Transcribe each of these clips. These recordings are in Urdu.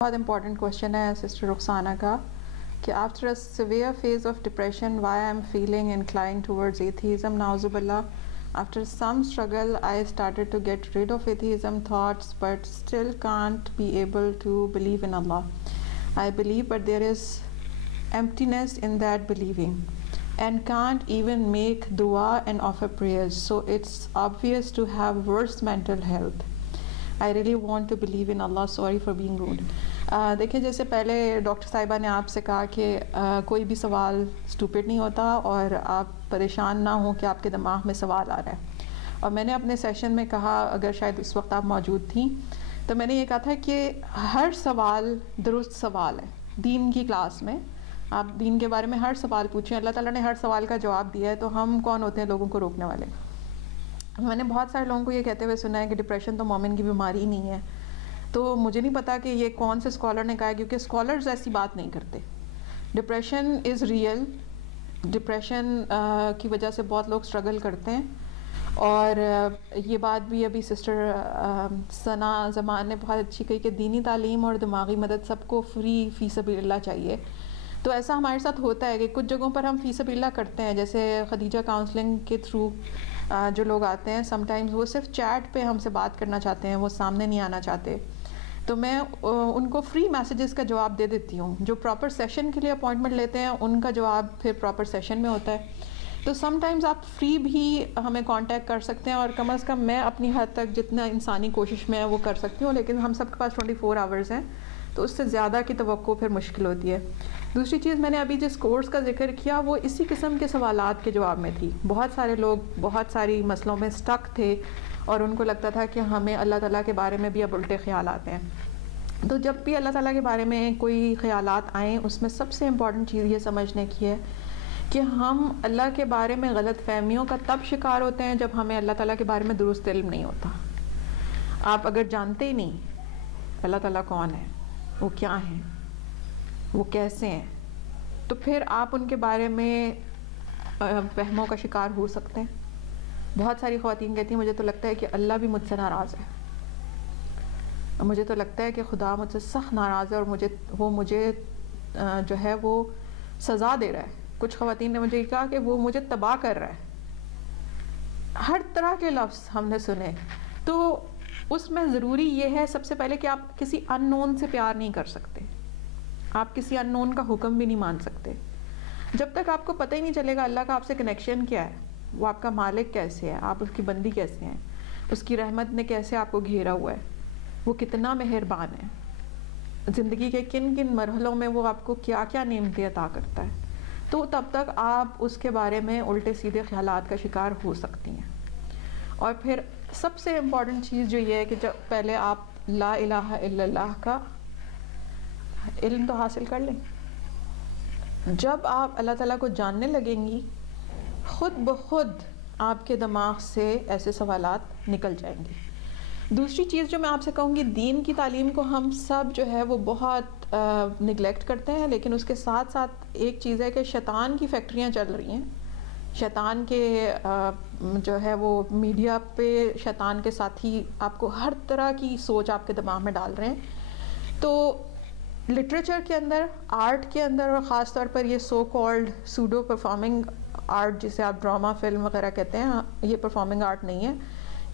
بہت امپورٹنٹ کوشچن ہے سسٹر رخسانہ کا کہ after a severe phase of depression why I am feeling inclined towards atheism نعوذ باللہ. After some struggle I started to get rid of atheism thoughts but still can't be able to believe in Allah. I believe but there is emptiness in that believing and can't even make dua and offer prayers, so it's obvious to have worse mental health. I really want to believe in Allah. Sorry for being rude. دیکھیں جیسے پہلے ڈاکٹر صاحبہ نے آپ سے کہا کہ کوئی بھی سوال اسٹوپڈ نہیں ہوتا اور آپ پریشان نہ ہوں کہ آپ کے دماغ میں سوال آ رہا ہے. اور میں نے اپنے سیشن میں کہا، اگر شاید اس وقت آپ موجود تھیں، تو میں نے یہ کہا تھا کہ ہر سوال درست سوال ہے. دین کی کلاس میں آپ دین کے بارے میں ہر سوال پوچھیں، اللہ تعالیٰ نے ہر سوال کا جواب دیا ہے، تو ہم کون ہوتے ہیں لوگوں کو روکنے والے؟ میں نے بہت سارے لوگوں کو یہ کہتے ہوئے سنا ہے کہ ڈپریشن تو مومن کی بیماری ہی نہیں ہے. تو مجھے نہیں پتا کہ یہ کون سے اسکالر نے کہا ہے، کیونکہ اسکالرز ایسی بات نہیں کرتے. Depression is real. ڈپریشن کی وجہ سے بہت لوگ اسٹرگل کرتے ہیں، اور یہ بات بھی ابھی سسٹر ثنا زمان نے بہت اچھی کہی کہ دینی تعلیم اور دماغی مدد سب کو فری فی سبیل اللہ چاہیے. تو ایسا ہمارے ساتھ ہوتا ہے کہ کچھ جگہوں پر ہم فی سبیل اللہ کرتے ہیں، جیسے خدیجہ کاؤنسلنگ کے تھرو جو لوگ آتے ہیں سم ٹائمز وہ صرف چیٹ پہ ہم سے بات کرنا چاہتے ہیں، وہ سامنے نہیں آنا چاہتے، تو میں ان کو فری میسیجز کا جواب دے دیتی ہوں. جو پراپر سیشن کے لیے اپوائنٹمنٹ لیتے ہیں ان کا جواب پھر پراپر سیشن میں ہوتا ہے. تو سم ٹائمز آپ فری بھی ہمیں کانٹیکٹ کر سکتے ہیں، اور کم از کم میں اپنی حد تک جتنا انسانی کوشش میں وہ کر سکتی ہوں، لیکن ہم سب کے پاس 24 آورز ہیں، تو اس سے زیادہ کی توقع پھر مشکل ہوتی ہے. دوسری چیز، میں نے ابھی جس کورس کا ذکر کیا وہ اسی قسم کے سوالات کے جواب میں تھی. بہت سارے لوگ بہت ساری مسئلوں میں سٹک تھے، اور ان کو لگتا تھا کہ ہمیں اللہ تعالیٰ کے بارے میں بھی اب الٹے خیالات ہیں. تو جب بھی اللہ تعالیٰ کے بارے میں کوئی خیالات آئیں، اس میں سب سے امپورٹنٹ چیز یہ سمجھنے کی ہے کہ ہم اللہ کے بارے میں غلط فہمیوں کا تب شکار ہوتے ہیں جب ہمیں اللہ تعالیٰ کے بارے میں درست علم نہیں ہوتا. آپ اگر جانتے ہی نہیں اللہ تعالیٰ کون ہے، وہ کیا ہیں، وہ کیسے ہیں، تو پھر آپ ان کے بارے میں وہموں کا شکار ہو سکتے ہیں. بہت ساری خواتین کہتی ہیں مجھے تو لگتا ہے کہ اللہ بھی مجھ سے ناراض ہے، مجھے تو لگتا ہے کہ خدا مجھ سے سخت ناراض ہے، اور وہ مجھے جو ہے وہ سزا دے رہا ہے. کچھ خواتین نے مجھے کہا کہ وہ مجھے تباہ کر رہا ہے. ہر طرح کے لفظ ہم نے سنے. تو اس میں ضروری یہ ہے سب سے پہلے کہ آپ کسی ان نون سے پیار نہیں کر سکتے، آپ کسی ان نون کا حکم بھی نہیں مان سکتے. جب تک آپ کو پتہ ہی نہیں چلے گا اللہ کا آپ سے کنیکشن کیا ہے، وہ آپ کا مالک کیسے ہے، آپ اس کی بندی کیسے ہیں، اس کی رحمت نے کیسے آپ کو گھیرا ہوا ہے، وہ کتنا مہربان ہے، زندگی کے کن کن مرحلوں میں وہ آپ کو کیا کیا نعمتیں عطا کرتا ہے، تو تب تک آپ اس کے بارے میں الٹے سیدھے خیالات کا شکار ہو سکتی ہیں. اور پھر سب سے امپورٹنٹ چیز جو یہ ہے کہ جب پہلے آپ لا الہ الا اللہ کا علم تو حاصل کر لیں. جب آپ اللہ تعالیٰ کو جاننے لگیں گی، خود بخود آپ کے دماغ سے ایسے سوالات نکل جائیں گے. دوسری چیز جو میں آپ سے کہوں گی، دین کی تعلیم کو ہم سب جو ہے وہ بہت نگلیکٹ کرتے ہیں، لیکن اس کے ساتھ ساتھ ایک چیز ہے کہ شیطان کی فیکٹریاں چل رہی ہیں. شیطان کے جو ہے وہ میڈیا پہ شیطان کے ساتھی آپ کو ہر طرح کی سوچ آپ کے دماغ میں ڈال رہے ہیں. تو لٹریچر کے اندر، آرٹ کے اندر، اور خاص طور پر یہ so called pseudo performing art جسے آپ ڈرامہ فلم وغیرہ کہتے ہیں، یہ پرفارمنگ آرٹ نہیں ہے،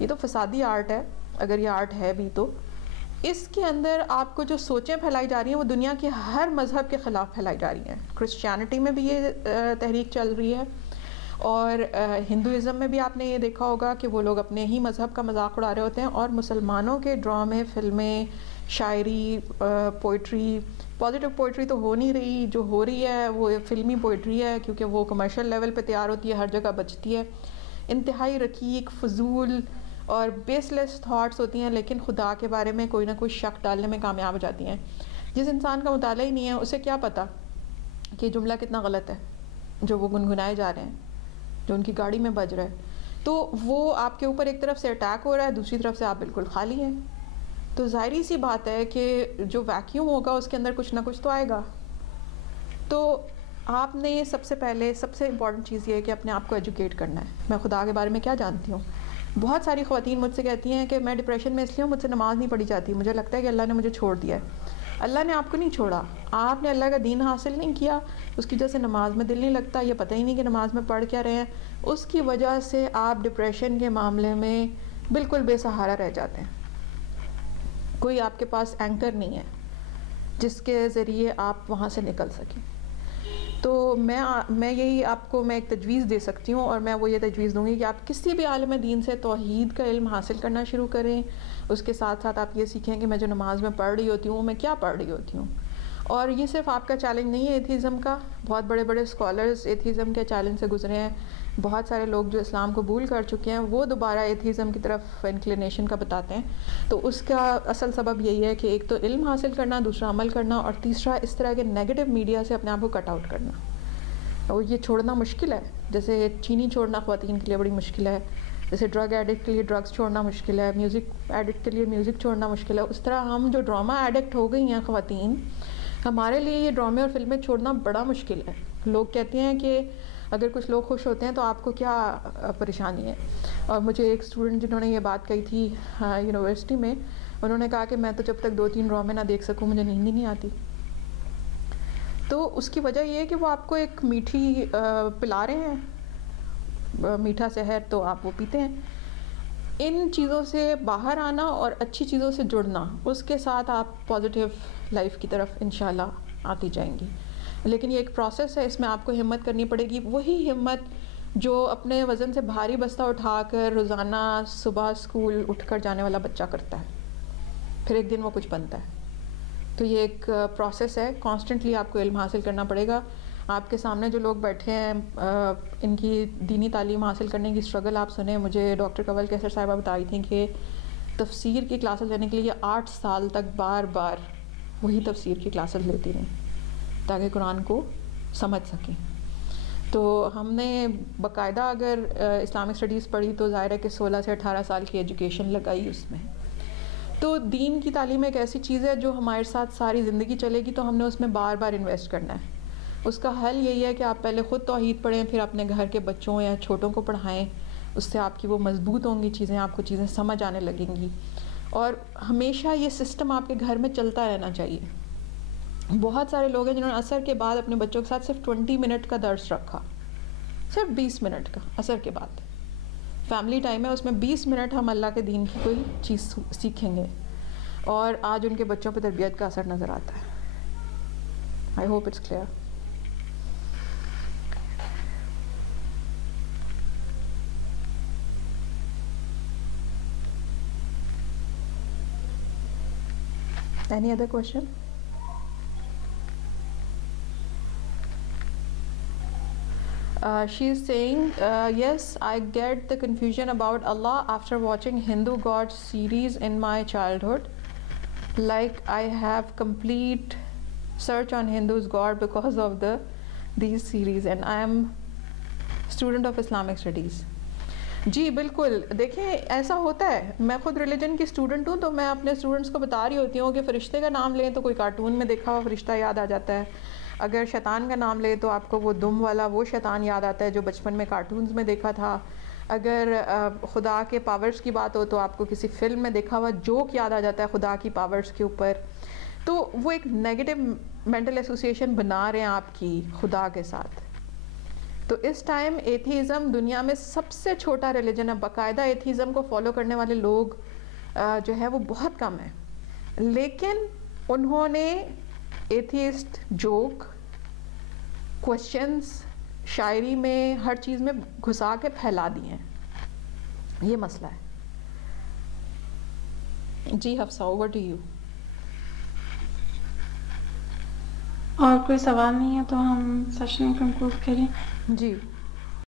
یہ تو فسادی آرٹ ہے، اگر یہ آرٹ ہے بھی تو. اس کے اندر آپ کو جو سوچیں پھیلائی جا رہی ہیں وہ دنیا کے ہر مذہب کے خلاف پھیلائی جا رہی ہیں. کرسچینٹی میں بھی یہ تحریک چل رہی ہے، اور ہندوازم میں بھی آپ نے یہ دیکھا ہوگا کہ وہ لوگ اپنے ہی مذہب کا مذاق اڑا رہے ہوتے ہیں، اور مسلمانوں کے ڈرامے، فلمیں، شاعری، پوئٹری، پازیٹیو پوئٹری تو ہو نہیں رہی، جو ہو رہی ہے وہ فلمی پوئٹری ہے، کیونکہ وہ کمرشل لیول پہ تیار ہوتی ہے، ہر جگہ بچتی ہے. انتہائی رقیق، فضول اور بیس لیس تھاٹس ہوتی ہیں، لیکن خدا کے بارے میں کوئی نہ کوئی شک ڈالنے میں کامیاب ہو جاتی ہیں. جس انسان کا مطالعہ ہی نہیں ہے اسے کیا پتہ کہ جملہ کتنا غلط ہے جو وہ گنگنائے جا رہے ہیں، جو ان کی گاڑی میں بج رہا ہے. تو وہ آپ کے اوپر ایک طرف سے اٹیک ہو رہا ہے، دوسری طرف سے آپ بالکل خالی ہیں. تو ظاہری سی بات ہے کہ جو ویکیوم ہوگا اس کے اندر کچھ نہ کچھ تو آئے گا. تو آپ نے سب سے پہلے سب سے امپورٹنٹ چیز یہ ہے کہ اپنے آپ کو ایجوکیٹ کرنا ہے. میں خدا کے بارے میں کیا جانتی ہوں. بہت ساری خواتین مجھ سے کہتی ہیں کہ میں ڈپریشن میں اس لیے ہوں، مجھ سے نماز نہیں پڑھی جاتی، مجھے لگتا ہے کہ اللہ نے مجھے چھوڑ دیا ہے. اللہ نے آپ کو نہیں چھوڑا, آپ نے اللہ کا دین حاصل نہیں کیا، اس کی وجہ سے نماز میں دل نہیں لگتا، یہ پتہ ہی نہیں کہ نماز میں پڑھ کیا رہے ہیں، اس کی وجہ سے آپ ڈپریشن کے معاملے میں بالکل بے سہارا رہ جاتے ہیں. کوئی آپ کے پاس اینکر نہیں ہے جس کے ذریعے آپ وہاں سے نکل سکیں. تو میں یہی آپ کو میں ایک تجویز دے سکتی ہوں، اور میں وہ یہ تجویز دوں گی کہ آپ کسی بھی عالم دین سے توحید کا علم حاصل کرنا شروع کریں. اس کے ساتھ ساتھ آپ یہ سیکھیں کہ میں جو نماز میں پڑھ رہی ہوتی ہوں میں کیا پڑھ رہی ہوتی ہوں. اور یہ صرف آپ کا چیلنج نہیں ہے ایتھیزم کا، بہت بڑے بڑے اسکالرز ایتھیزم کے چیلنج سے گزرے ہیں. بہت سارے لوگ جو اسلام قبول کر چکے ہیں وہ دوبارہ ایتھیزم کی طرف انکلینیشن کا بتاتے ہیں. تو اس کا اصل سبب یہی ہے کہ ایک تو علم حاصل کرنا، دوسرا عمل کرنا، اور تیسرا اس طرح کے نیگیٹو میڈیا سے اپنے آپ کو کٹ آؤٹ کرنا. اور یہ چھوڑنا مشکل ہے، جیسے چینی چھوڑنا خواتین کے لیے بڑی مشکل ہے، جیسے ڈرگ ایڈکٹ کے لیے ڈرگس چھوڑنا مشکل ہے، میوزک ایڈکٹ کے لیے میوزک چھوڑنا مشکل ہے. اس طرح ہم جو ڈرامہ ایڈکٹ ہو گئی ہیں خواتین، ہمارے لیے یہ ڈرامے اور فلمیں چھوڑنا بڑا مشکل ہے. لوگ کہتے ہیں کہ اگر کچھ لوگ خوش ہوتے ہیں تو آپ کو کیا پریشانی ہے. اور مجھے ایک اسٹوڈنٹ جنہوں نے یہ بات کہی تھی یونیورسٹی میں، انہوں نے کہا کہ میں تو جب تک 2-3 ڈرامے نہ دیکھ سکوں مجھے نیند ہی نہیں آتی. تو اس کی وجہ یہ ہے کہ وہ آپ کو ایک میٹھی پلا رہے ہیں، میٹھا زہر، تو آپ وہ پیتے ہیں. ان چیزوں سے باہر آنا اور اچھی چیزوں سے جڑنا، اس کے ساتھ آپ پازیٹیو لائف کی طرف انشاءاللہ آتی جائیں گی. لیکن یہ ایک پروسیس ہے، اس میں آپ کو ہمت کرنی پڑے گی. وہی ہمت جو اپنے وزن سے بھاری بستہ اٹھا کر روزانہ صبح اسکول اٹھ کر جانے والا بچہ کرتا ہے، پھر ایک دن وہ کچھ بنتا ہے. تو یہ ایک پروسیس ہے، کانسٹنٹلی آپ کو علم حاصل کرنا پڑے گا. آپ کے سامنے جو لوگ بیٹھے ہیں ان کی دینی تعلیم حاصل کرنے کی اسٹرگل آپ سنیں. مجھے ڈاکٹر کنول کیسر صاحبہ بتائی تھیں کہ تفسیر کی کلاسز لینے کے لیے 8 سال تک بار بار وہی تفسیر کی کلاسز لیتی رہیں تاکہ قرآن کو سمجھ سکیں. تو ہم نے باقاعدہ اگر اسلامک اسٹڈیز پڑھی تو ظاہر ہے کہ 16 سے 18 سال کی ایجوکیشن لگائی اس میں. تو دین کی تعلیم ایک ایسی چیز ہے جو ہمارے ساتھ ساری زندگی چلے گی، تو ہم نے اس میں بار بار انویسٹ کرنا ہے. اس کا حل یہی ہے کہ آپ پہلے خود توحید پڑھیں، پھر اپنے گھر کے بچوں یا چھوٹوں کو پڑھائیں. اس سے آپ کی وہ مضبوط ہوں گی چیزیں، آپ کو چیزیں سمجھ آنے لگیں گی. اور ہمیشہ یہ سسٹم آپ کے گھر میں چلتا رہنا چاہیے. بہت سارے لوگ ہیں جنہوں نے عصر کے بعد اپنے بچوں کے ساتھ صرف 20 منٹ کا درس رکھا، صرف 20 منٹ کا عصر کے بعد. فیملی ٹائم ہے، اس میں 20 منٹ ہم اللہ کے دین کی کوئی چیز سیکھیں گے، اور آج ان کے بچوں پہ تربیت کا اثر نظر آتا ہے. I hope it's clear. Any other question? She is saying, yes, I get the confusion about Allah after watching Hindu Gods series in my childhood. Like I have complete search on Hindu's God because of these series, and I am student of Islamic studies. جی بالکل، دیکھیں ایسا ہوتا ہے. میں خود ریلیجن کی اسٹوڈنٹ ہوں، تو میں اپنے اسٹوڈنٹس کو بتا رہی ہوتی ہوں کہ فرشتے کا نام لیں تو کوئی کارٹون میں دیکھا ہوا فرشتہ یاد آ جاتا ہے. اگر شیطان کا نام لے تو آپ کو وہ دم والا وہ شیطان یاد آتا ہے جو بچپن میں کارٹونز میں دیکھا تھا. اگر خدا کے پاورز کی بات ہو تو آپ کو کسی فلم میں دیکھا ہوا جوک یاد آ جاتا ہے خدا کی پاورز کے اوپر. تو وہ ایک نیگیٹو مینٹل ایسوسیشن بنا رہے ہیں آپ کی خدا کے ساتھ. تو اس ٹائم ایتھیزم دنیا میں سب سے چھوٹا ریلیجن ہے. باقاعدہ ایتھیزم کو فالو کرنے والے لوگ جو ہے وہ بہت کم ہیں، لیکن انہوں نے ایتھیسٹ جوک، کوشچنس شاعری میں، ہر چیز میں گھسا کے پھیلا دیے ہیں. یہ مسئلہ ہے. جی حفصہ، اوور ٹو یو. اور کوئی سوال نہیں ہے تو ہم سیشن کنکلوڈ کریں. جی